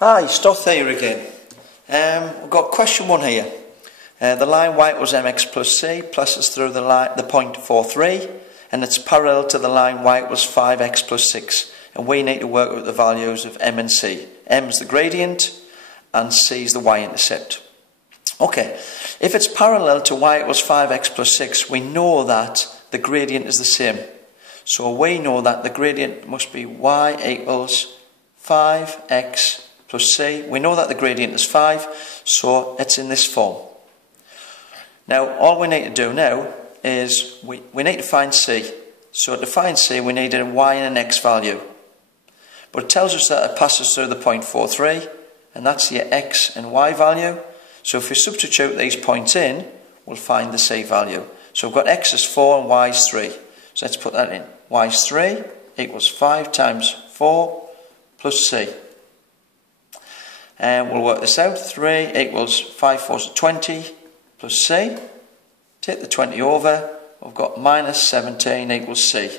Hi, Stoth here again. We've got question 1 here. The line y equals mx plus c passes through the point 4,3 and it's parallel to the line y equals 5x plus 6, and we need to work out the values of m and c. M is the gradient and c is the y-intercept. Okay, if it's parallel to y equals 5x plus 6, we know that the gradient is the same. So we know that the gradient must be y equals 5x plus c. We know that the gradient is 5, so it's in this form. Now, all we need to do now is we need to find c. So to find c, we need a y and an x value. But it tells us that it passes through the point 4,3, and that's your x and y value. So if we substitute these points in, we'll find the c value. So we've got x is 4 and y is 3. So let's put that in. Y is 3 equals 5 times 4 plus c. And we'll work this out. 3 equals 5 4s are 20 plus c. Take the 20 over. We've got minus 17 equals c.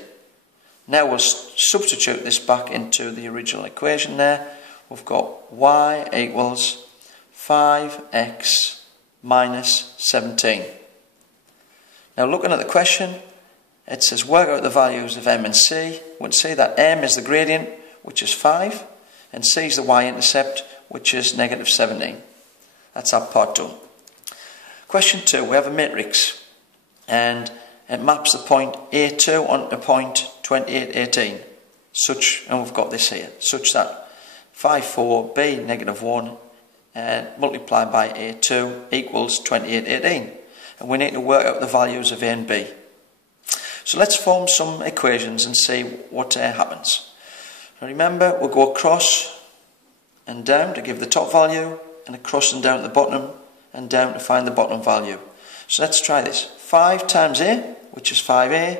Now we'll substitute this back into the original equation there. We've got y equals 5x minus 17. Now looking at the question, it says work out the values of m and c. We can see that m is the gradient, which is 5, and c is the y-intercept, which is negative 17. That's our part done. Question 2, we have a matrix, and it maps the point A2 onto point 28, 18. And we've got this here, such that 5, 4, b, negative 1, multiplied by A2 equals 28, 18. And we need to work out the values of a and b. So let's form some equations and see what happens. Now remember, we'll go across and down to give the top value, and across and down to the bottom and down to find the bottom value. So let's try this. 5 times a, which is 5a,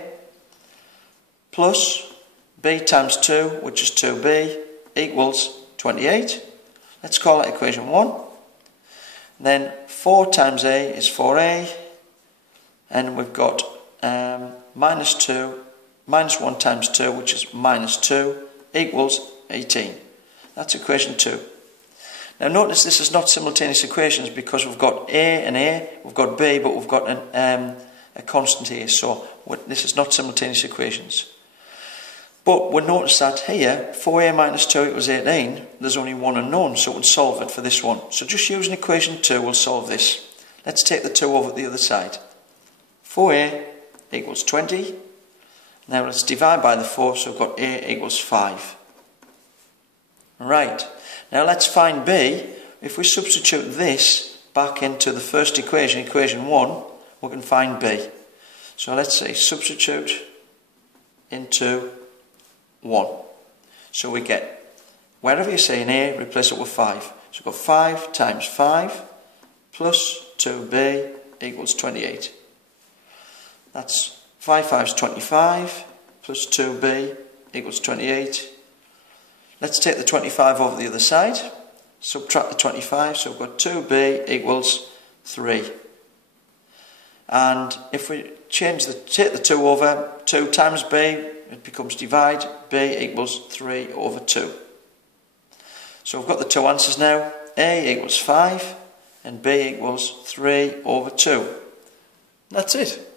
plus b times 2, which is 2b, equals 28. Let's call that equation 1. Then 4 times a is 4a, and we've got minus 1 times 2, which is minus 2, equals 18. That's equation 2. Now notice this is not simultaneous equations because we've got a and a, we've got b, but we've got a constant here, so this is not simultaneous equations. But we'll notice that here, 4a minus 2 equals 18, there's only one unknown, so we'll solve it for this one. So just using equation 2, we'll solve this. Let's take the 2 over to the other side. 4a equals 20. Now let's divide by the 4, so we've got a equals 5. Right, now let's find b. If we substitute this back into the first equation, equation 1, we can find b. So let's say substitute into 1. So we get, wherever you see an a, replace it with 5. So we've got 5 times 5 plus 2b equals 28. That's 5 5's 25 plus 2b equals 28. Let's take the 25 over the other side, subtract the 25, so we've got 2b equals 3. And if we take the 2 over, 2 times b, it becomes divide, b equals 3 over 2. So we've got the two answers now, a equals 5 and b equals 3 over 2. That's it.